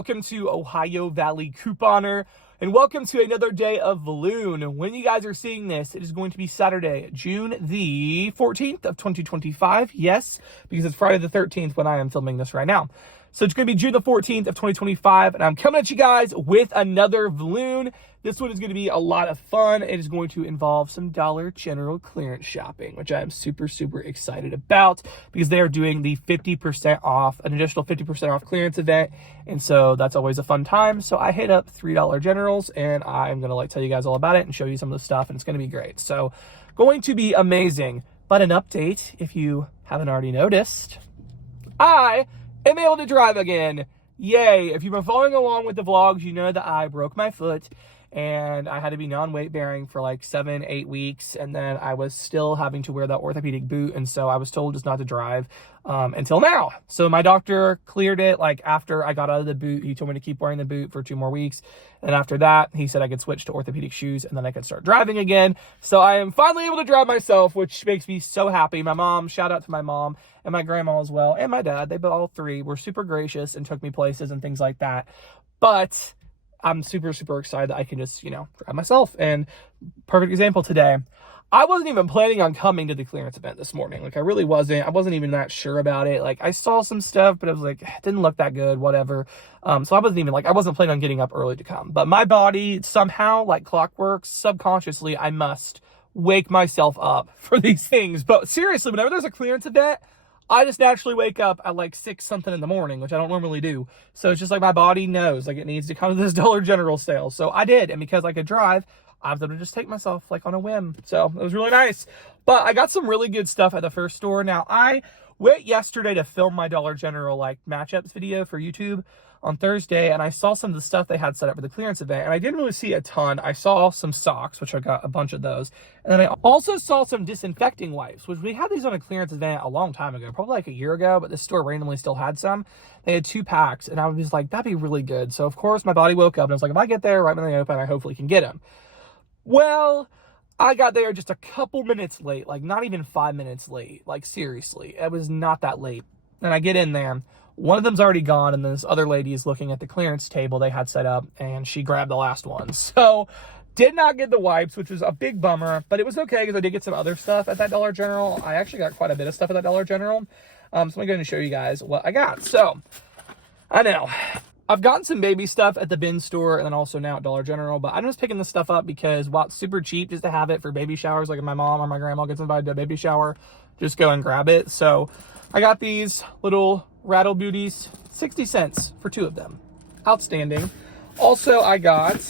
welcome to Ohio Valley Couponer, and welcome to another day of Vlune. When you guys are seeing this, it is going to be Saturday, June the 14th of 2025. Yes, because it's Friday the 13th when I am filming this right now. So it's going to be June the 14th of 2025, and I'm coming at you guys with another Vlune. This one is going to be a lot of fun. It is going to involve some Dollar General clearance shopping, which I am super, super excited about because they are doing the 50% off, an additional 50% off clearance event. And so that's always a fun time. So I hit up $3 Generals, and I'm going to tell you guys all about it and show you some of the stuff, and it's going to be great. So going to be amazing. But an update, if you haven't already noticed, I am able to drive again. Yay. If you've been following along with the vlogs, you know that I broke my foot and I had to be non-weight bearing for like 7-8 weeks. And then I was still having to wear that orthopedic boot. And so I was told just not to drive until now. So my doctor cleared it. Like after I got out of the boot, he told me to keep wearing the boot for 2 more weeks. And after that, he said I could switch to orthopedic shoes and then I could start driving again. So I am finally able to drive myself, which makes me so happy. My mom, shout out to my mom and my grandma as well, and my dad. They all three were super gracious and took me places and things like that. But I'm super, super excited that I can just, drive myself. And perfect example today, I wasn't even planning on coming to the clearance event this morning. Like I really wasn't. I wasn't even that sure about it. Like I saw some stuff, but I was like, it didn't look that good, whatever. So I wasn't planning on getting up early to come. But my body somehow, like clockwork, subconsciously, I must wake myself up for these things. But seriously, whenever there's a clearance event, I just naturally wake up at like 6 something in the morning, which I don't normally do. So it's just like my body knows like it needs to come to this Dollar General sale. So I did. And because I could drive, I was able to just take myself like on a whim. So it was really nice. But I got some really good stuff at the first store. Now I went yesterday to film my Dollar General like matchups video for YouTube on Thursday, and I saw some of the stuff they had set up for the clearance event, and I didn't really see a ton. I saw some socks, which I got a bunch of those, and then I also saw some disinfecting wipes, which we had these on a clearance event a long time ago, probably like a year ago, but this store randomly still had some. They had 2 packs, and I was like, that'd be really good. So of course my body woke up, and I was like, if I get there right when they open, I hopefully can get them. Well, I got there just a couple minutes late, like not even 5 minutes late. Like seriously, it was not that late. And I get in there. One of them's already gone, and this other lady is looking at the clearance table they had set up, and she grabbed the last one. So did not get the wipes, which was a big bummer, but it was okay because I did get some other stuff at that Dollar General. I actually got quite a bit of stuff at that Dollar General. So I'm going to show you guys what I got. So I know I've gotten some baby stuff at the bin store and then also now at Dollar General, but I'm just picking this stuff up because while it's super cheap just to have it for baby showers, like if my mom or my grandma gets invited to a baby shower, just go and grab it. So I got these little rattle beauties, 60 cents for 2 of them. Outstanding. Also, I got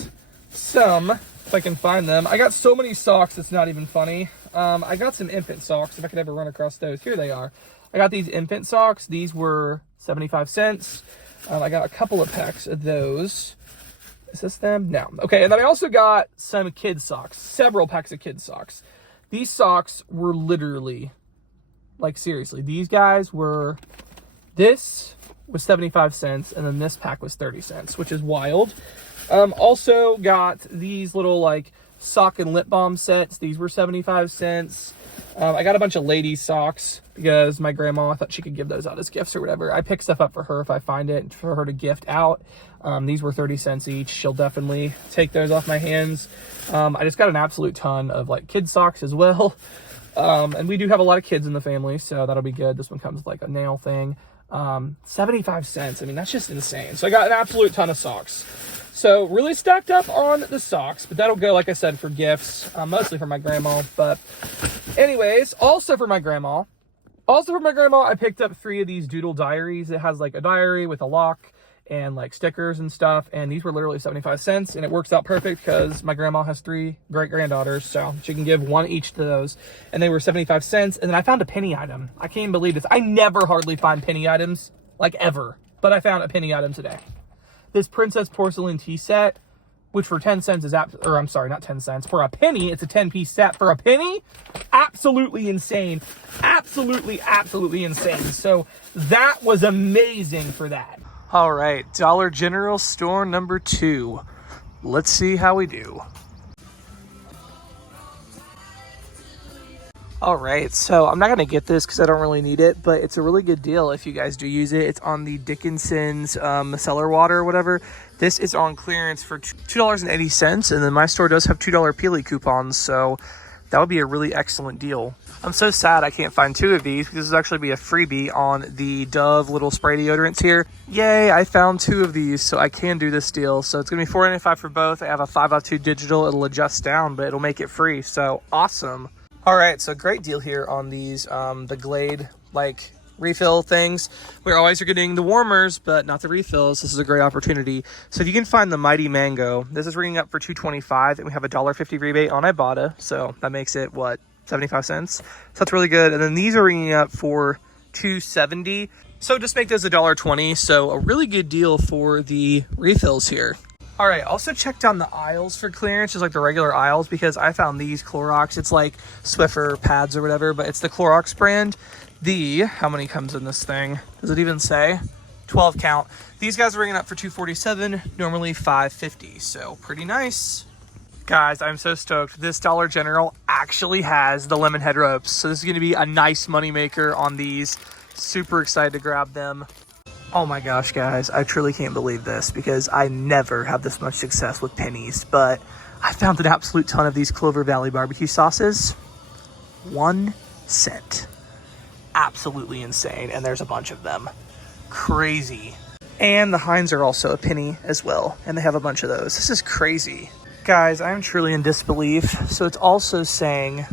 some, if I can find them, I got so many socks, it's not even funny. I got some infant socks, if I could ever run across those. Here they are. I got these infant socks. These were 75 cents. I got a couple of packs of those. Is this them? No. Okay, and then I also got some kid socks, several packs of kid socks. These socks were literally, like seriously, these guys were, this was 75 cents, and then this pack was 30 cents, which is wild. Also got these little like sock and lip balm sets. These were 75 cents. I got a bunch of ladies socks because my grandma thought she could give those out as gifts or whatever. I pick stuff up for her if I find it for her to gift out. These were 30 cents each. She'll definitely take those off my hands. I just got an absolute ton of like kid socks as well. And we do have a lot of kids in the family, so that'll be good. This one comes with like a nail thing. 75 cents. I mean, that's just insane. So I got an absolute ton of socks. So really stacked up on the socks, but that'll go, like I said, for gifts, mostly for my grandma. But anyways, also for my grandma, I picked up 3 of these doodle diaries. It has like a diary with a lock and like stickers and stuff. And these were literally 75 cents, and it works out perfect because my grandma has 3 great granddaughters, so she can give 1 each to those. And they were 75 cents. And then I found a penny item. I can't believe this. I never hardly find penny items, like ever, but I found a penny item today. This princess porcelain tea set, which for 10 cents is, or I'm sorry, not 10 cents. For a penny, it's a 10-piece set. For a penny, absolutely insane. Absolutely, absolutely insane. So that was amazing for that. All right, Dollar General store number 2. Let's see how we do. All right, so I'm not going to get this because I don't really need it, but it's a really good deal if you guys do use it. It's on the Dickinson's micellar water or whatever. This is on clearance for $2.80, and then my store does have $2 Peely coupons, so that would be a really excellent deal. I'm so sad I can't find 2 of these because this will actually be a freebie on the Dove little spray deodorants here. Yay, I found 2 of these, so I can do this deal. So it's going to be $4.95 for both. I have a 5x2 digital. It'll adjust down, but it'll make it free, so awesome. All right, so great deal here on these, the Glade, like, refill things. We always are getting the warmers, but not the refills. This is a great opportunity. So if you can find the Mighty Mango, this is ringing up for $2.25, and we have a $1.50 rebate on Ibotta, so that makes it, what, 75 cents? So that's really good. And then these are ringing up for $2.70, so just make those $1.20, so a really good deal for the refills here. All right, also check down the aisles for clearance, just like the regular aisles, because I found these Clorox. It's like Swiffer pads or whatever, but it's the Clorox brand. How many comes in this thing? Does it even say? 12 count. These guys are ringing up for $2.47, normally $5.50, so pretty nice. Guys, I'm so stoked. This Dollar General actually has the lemon head ropes, so this is going to be a nice moneymaker on these. Super excited to grab them. Oh my gosh, guys, I truly can't believe this because I never have this much success with pennies, but I found an absolute ton of these Clover Valley barbecue sauces. 1 cent. Absolutely insane, and there's a bunch of them. Crazy. And the Heinz are also a penny as well, and they have a bunch of those. This is crazy. Guys, I'm truly in disbelief. So it's also saying,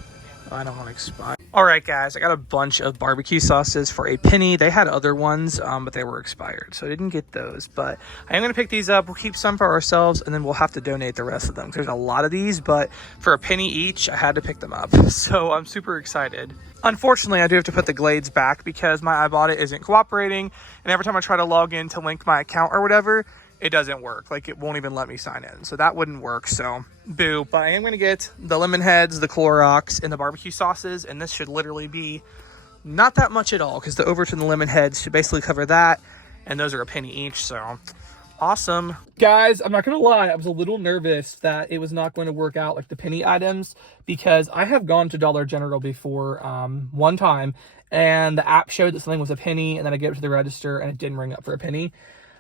I don't want to expire. All right, guys, I got a bunch of barbecue sauces for a penny. They had other ones, but they were expired, so I didn't get those. But I am going to pick these up. We'll keep some for ourselves, and then we'll have to donate the rest of them. There's a lot of these, but for a penny each, I had to pick them up. So I'm super excited. Unfortunately, I do have to put the Glades back because my Ibotta isn't cooperating, and every time I try to log in to link my account or whatever, it doesn't work. Like, it won't even let me sign in. So that wouldn't work. So boo. But I am going to get the lemon heads, the Clorox, and the barbecue sauces. And this should literally be not that much at all because the Overton and the lemon heads should basically cover that. And those are a penny each. So awesome. Guys, I'm not going to lie. I was a little nervous that it was not going to work out like the penny items because I have gone to Dollar General before one time. And the app showed that something was a penny. And then I get it to the register and it didn't ring up for a penny.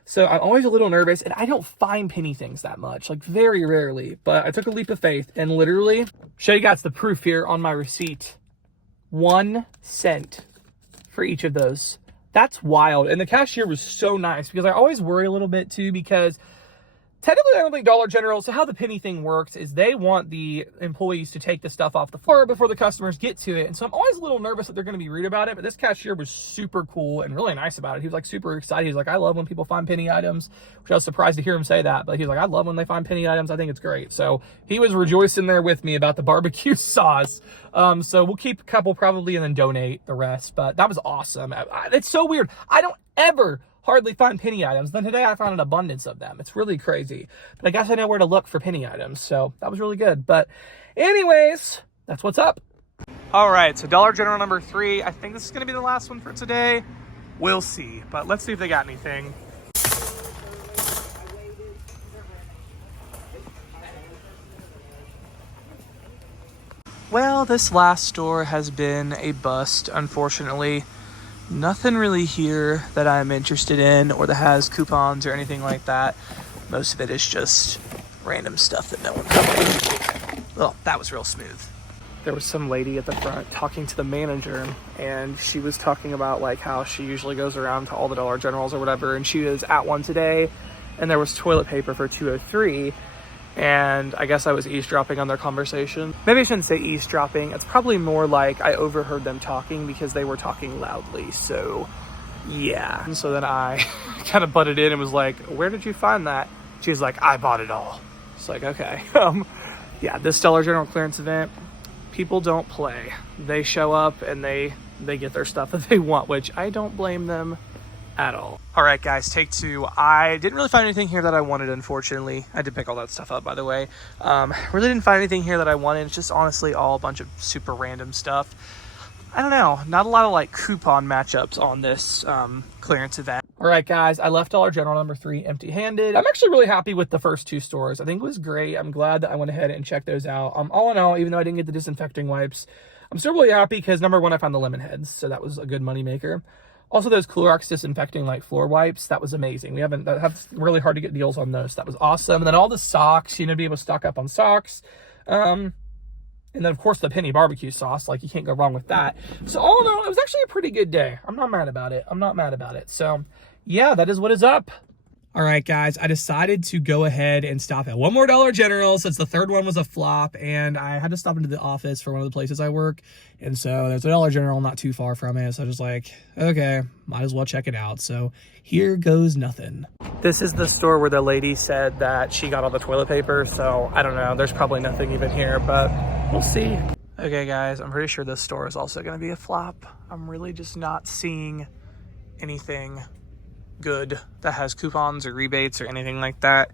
So I'm always a little nervous, and I don't find penny things that much, like very rarely. But I took a leap of faith, and literally, show you guys the proof here on my receipt. 1 cent for each of those. That's wild. And the cashier was so nice, because I always worry a little bit, too, because technically, I don't think Dollar General, so how the penny thing works is they want the employees to take the stuff off the floor before the customers get to it. And so I'm always a little nervous that they're going to be rude about it, but this cashier was super cool and really nice about it. He was like super excited. He was like, I love when people find penny items, which I was surprised to hear him say that, but he was like, I love when they find penny items. I think it's great. So he was rejoicing there with me about the barbecue sauce. So we'll keep a couple probably and then donate the rest, but that was awesome. It's so weird. I don't ever hardly find penny items. Then today I found an abundance of them. It's really crazy. But I guess I know where to look for penny items. So that was really good. But anyways, that's what's up. All right, so Dollar General number 3. I think this is going to be the last one for today. We'll see. But let's see if they got anything. Well, this last store has been a bust, unfortunately. Nothing really here that I'm interested in or that has coupons or anything like that. Most of it is just random stuff that no one covered. Well, that was real smooth. There was some lady at the front talking to the manager, and she was talking about like how she usually goes around to all the Dollar Generals or whatever, and she was at one today, and there was toilet paper for $2.03. And I guess I was eavesdropping on their conversation. Maybe I shouldn't say eavesdropping. It's probably more like I overheard them talking because they were talking loudly. So, yeah. And so then I kind of butted in and was like, where did you find that? She's like, I bought it all. It's like, okay. Yeah, this Dollar General clearance event, people don't play. They show up and they get their stuff that they want, which I don't blame them at all. All right, guys, take 2. I didn't really find anything here that I wanted, unfortunately. I did pick all that stuff up, by the way. Really didn't find anything here that I wanted. It's just honestly all a bunch of super random stuff. I don't know. Not a lot of like coupon matchups on this clearance event. All right, guys, I left Dollar General number 3 empty-handed. I'm actually really happy with the first 2 stores. I think it was great. I'm glad that I went ahead and checked those out. All in all, even though I didn't get the disinfecting wipes, I'm still really happy because number 1, I found the lemon heads, so that was a good money maker. Also, those Clorox disinfecting like floor wipes, that was amazing. That's really hard to get deals on those. That was awesome. And then all the socks, be able to stock up on socks. And then, of course, the penny barbecue sauce. Like, you can't go wrong with that. So, all in all, it was actually a pretty good day. I'm not mad about it. So, yeah, that is what is up. All right, guys, I decided to go ahead and stop at one more Dollar General since the third one was a flop, and I had to stop into the office for one of the places I work. And so there's a Dollar General not too far from it. So I was just like, okay, might as well check it out. So here goes nothing. This is the store where the lady said that she got all the toilet paper. So I don't know. There's probably nothing even here, but we'll see. Okay, guys, I'm pretty sure this store is also going to be a flop. I'm really just not seeing anything good that has coupons or rebates or anything like that,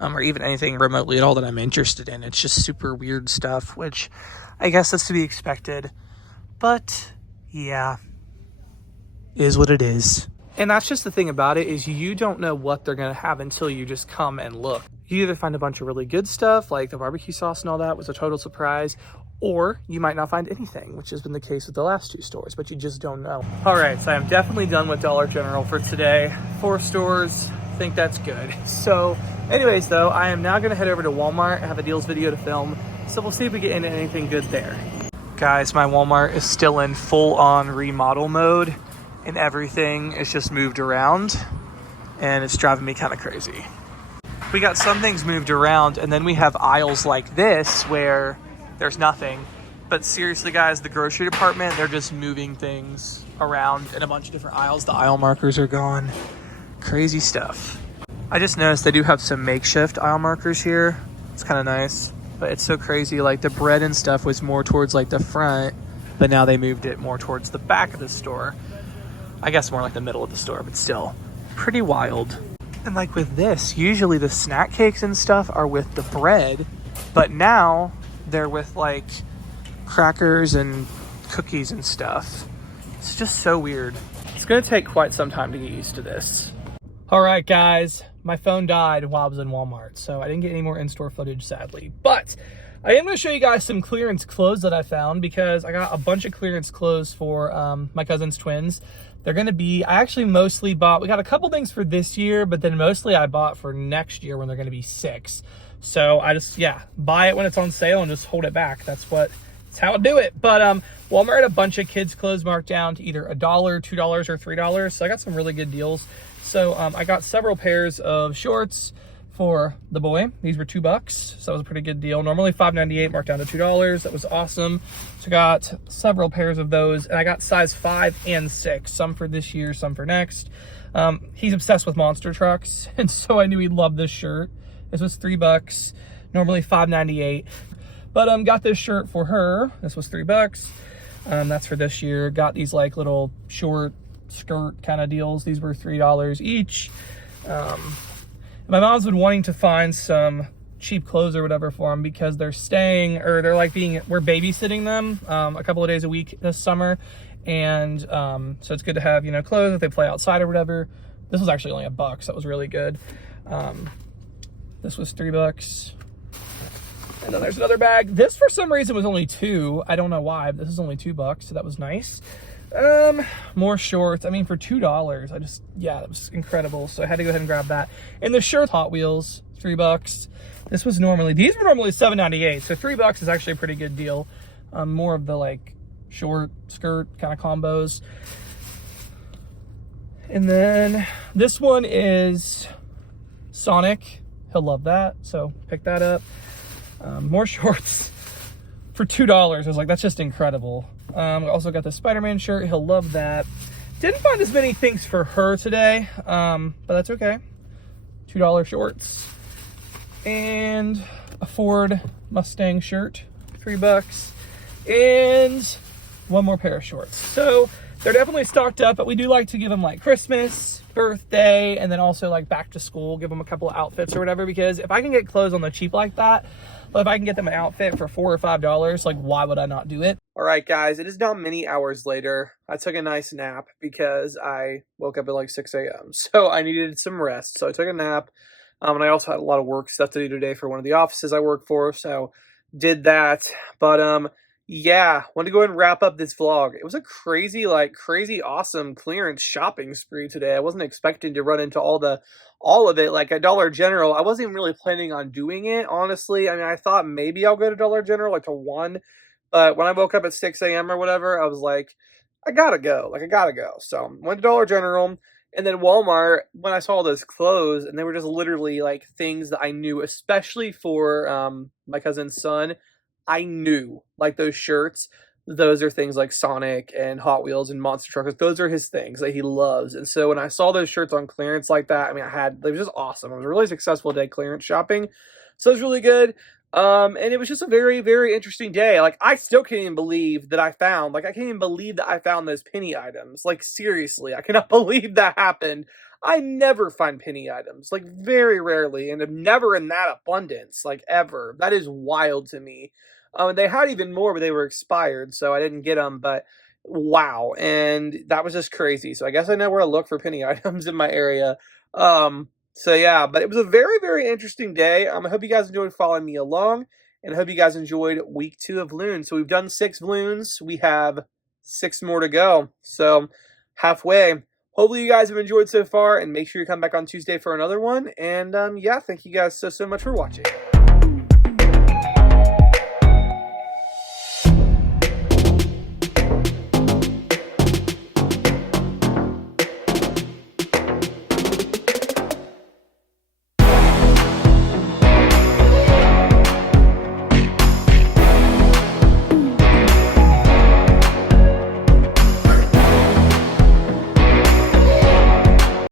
or even anything remotely at all that I'm interested in. It's just super weird stuff, which I guess that's to be expected, but yeah, is what it is. And that's just the thing about it, is you don't know what they're gonna have until you just come and look. You either find a bunch of really good stuff like the barbecue sauce and all that was a total surprise, or you might not find anything, which has been the case with the last 2 stores, but you just don't know. All right, so I'm definitely done with Dollar General for today. 4 stores, I think that's good. So anyways, though, I am now gonna head over to Walmart. I have a deals video to film, so we'll see if we get into anything good there. Guys, my Walmart is still in full-on remodel mode, and everything is just moved around, and it's driving me kind of crazy. We got some things moved around, and then we have aisles like this where there's nothing. But seriously, guys, the grocery department, they're just moving things around in a bunch of different aisles. The aisle markers are gone. Crazy stuff. I just noticed they do have some makeshift aisle markers here. It's kind of nice, but it's so crazy. Like, the bread and stuff was more towards like the front, but now they moved it more towards the back of the store. I guess more like the middle of the store, but still pretty wild. And like with this, usually the snack cakes and stuff are with the bread, but now they're with like crackers and cookies and stuff. It's just so weird. It's gonna take quite some time to get used to this. All right, guys, my phone died while I was in Walmart, so I didn't get any more in-store footage, sadly. But I am gonna show you guys some clearance clothes that I found, because I got a bunch of clearance clothes for my cousin's twins. They're gonna be, I actually mostly bought, we got a couple things for this year, but then mostly I bought for next year when they're gonna be 6. So I just, buy it when it's on sale and just hold it back. That's how I do it. But Walmart had a bunch of kids' clothes marked down to either $1, $2, or $3. So I got some really good deals. So I got several pairs of shorts for the boy. These were $2, so that was a pretty good deal. Normally $5.98, marked down to $2. That was awesome. So I got several pairs of those, and I got size 5 and 6. Some for this year, some for next. He's obsessed with monster trucks, and so I knew he'd love this shirt. This was $3, normally $5.98. But got this shirt for her. This was $3. That's for this year. Got these like little short skirt kind of deals. These were $3 each. My mom's been wanting to find some cheap clothes or whatever for them, because they're staying, or they're like we're babysitting them a couple of days a week this summer. And so it's good to have, clothes if they play outside or whatever. This was actually only $1, so that was really good. This was $3. And then there's another bag. This, for some reason, was only $2. I don't know why, but this is only $2, so that was nice. More shorts. I mean, for $2, that was incredible. So I had to go ahead and grab that. And the shirt, Hot Wheels, $3. These were normally $7.98. So $3 is actually a pretty good deal. More of the like short skirt kind of combos. And then this one is Sonic. He'll love that, so pick that up. More shorts for $2. I was like, that's just incredible. I also got the Spider-Man shirt. He'll love that. Didn't find as many things for her today, but that's okay. $2 shorts. And a Ford Mustang shirt, $3. And one more pair of shorts. So they're definitely stocked up, but we do like to give them like Christmas, birthday, and then also like back to school, give them a couple of outfits or whatever, because if I can get clothes on the cheap like that, but if I can get them an outfit for $4 or $5, like, why would I not do it? All right, guys, it is now many hours later. I took a nice nap because I woke up at like 6 a.m. So I needed some rest. So I took a nap. And I also had a lot of work stuff to do today for one of the offices I work for. So did that. But yeah, wanted to go ahead and wrap up this vlog. It was a crazy, crazy awesome clearance shopping spree today. I wasn't expecting to run into all of it. Like at Dollar General, I wasn't even really planning on doing it, honestly. I mean, I thought maybe I'll go to Dollar General, like to one. But when I woke up at 6 a.m. or whatever, I was like, I gotta go. Like, I gotta go. So went to Dollar General. And then Walmart, when I saw those clothes, and they were just literally like things that I knew, especially for my cousin's son, I knew like those shirts. Those are things like Sonic and Hot Wheels and Monster Trucks. Those are his things that he loves. And so when I saw those shirts on clearance like that, I mean, it was just awesome. It was a really successful day clearance shopping. So it was really good. And it was just a very, very interesting day. Like, I still can't even believe that I found those penny items. Like, seriously, I cannot believe that happened. I never find penny items, like, very rarely, and I'm never in that abundance, like, ever. That is wild to me. And they had even more, but they were expired, so I didn't get them, but wow. And that was just crazy. So I guess I know where to look for penny items in my area. So yeah, but it was a very, very interesting day. I hope you guys enjoyed following me along, and I hope you guys enjoyed week 2 of Vlune. So we've done 6 Vlunes. We have 6 more to go. So halfway. Hopefully you guys have enjoyed so far, and make sure you come back on Tuesday for another one. And yeah, thank you guys so much for watching.